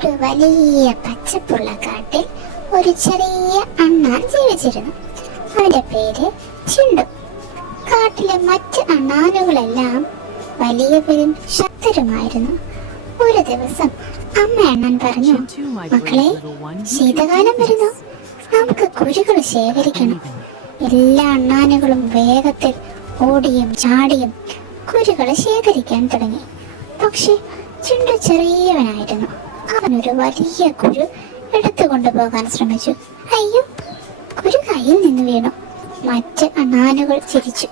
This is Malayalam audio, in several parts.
ഒരു വലിയ പച്ചപ്പുള്ള കാട്ടിൽ ഒരു ചെറിയ അണ്ണാൻ ജീവിച്ചിരുന്നു. അവന്റെ പേര് ചിണ്ടു. കാട്ടിലെ മറ്റ് അണ്ണാനുകളെല്ലാം വലിയവരും ശക്തരുമായിരുന്നു. ഒരു ദിവസം അമ്മ അണ്ണൻ പറഞ്ഞു, മക്കളെ, ശീതകാലം വരുന്നു, നമുക്ക് കുരുകൾ ശേഖരിക്കണം. എല്ലാ അണ്ണാനുകളും വേഗത്തിൽ ഓടിയും ചാടിയും കുരുകൾ ശേഖരിക്കാൻ തുടങ്ങി. പക്ഷെ ചിണ്ടു ചെറിയവനായിരുന്നു. അവനൊരു വലിയ കുരു എടുത്തു കൊണ്ടുപോകാൻ ശ്രമിച്ചു. അയ്യോ, കുരു കയ്യിൽ നിന്ന് വീണു. മറ്റ് അണ്ണാനുകൾ ചിരിച്ചു.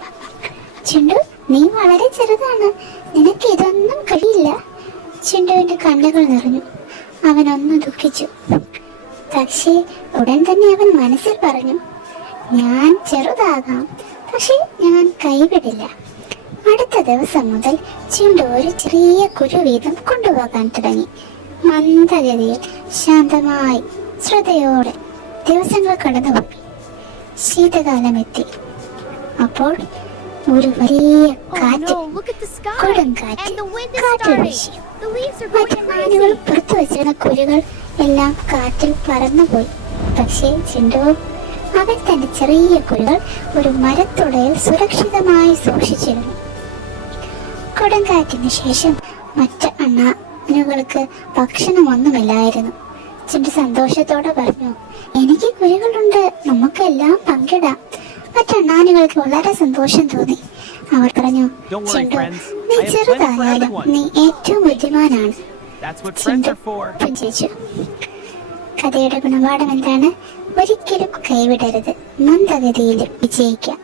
ചിണ്ടു, നീ വളരെ ചെറുതാണ്, നിനക്ക് ഇതൊന്നും കഴിയില്ല. ചിണ്ടുവിന്റെ കണ്ണുകൾ നിറഞ്ഞു. അവനൊന്ന് ദുഃഖിച്ചു. പക്ഷേ ഉടൻ തന്നെ അവൻ മനസ്സിൽ പറഞ്ഞു, ഞാൻ ചെറുതാകാം, പക്ഷെ ഞാൻ കൈവിടില്ല. അടുത്ത ദിവസം മുതൽ ചിണ്ടു ഒരു ചെറിയ കുരു വീതം കൊണ്ടുപോകാൻ തുടങ്ങി. മന്ദഗതിയിൽ, ശാന്തമായി, ശ്രദ്ധയോടെ ദിവസങ്ങൾ കടന്നുപോയി. ശീതകാലം എത്തി. അപ്പോൾ ഒരു വലിയ കാറ്റ്, കൊടുങ്കാറ്റ് കാറ്റിൽ വീശി. മറ്റുമാനുകൾ പുറത്തു വെച്ചിരുന്ന കുരുകൾ എല്ലാം കാറ്റിൽ പറന്നുപോയി. പക്ഷേ ചിണ്ടു, അവൻ തന്റെ ചെറിയ കുരുകൾ ഒരു മരത്തുടയിൽ സുരക്ഷിതമായി സൂക്ഷിച്ചിരുന്നു. കൊടുങ്കാറ്റിന് ശേഷം മറ്റ് അണ്ണാനുകൾക്ക് ഭക്ഷണമൊന്നുമില്ലായിരുന്നു. ചിണ്ടു സന്തോഷത്തോടെ പറഞ്ഞു, എനിക്ക് കുരുകളുണ്ട്, നമുക്കെല്ലാം പങ്കിടാം. മറ്റണ്ണാനുകൾക്ക് വളരെ സന്തോഷം തോന്നി. അവർ പറഞ്ഞു, ചിണ്ടു, നീ ചെറുതായാലും നീ ഏറ്റവും ബുദ്ധിമാനാണ്. ചിണ്ടു പുഞ്ചിരിച്ചു. കഥയുടെ ഗുണപാഠം എന്താണ്? ഒരിക്കലും കൈവിടരുത്, മന്ദഗതിയിൽ വിജയിക്കാം.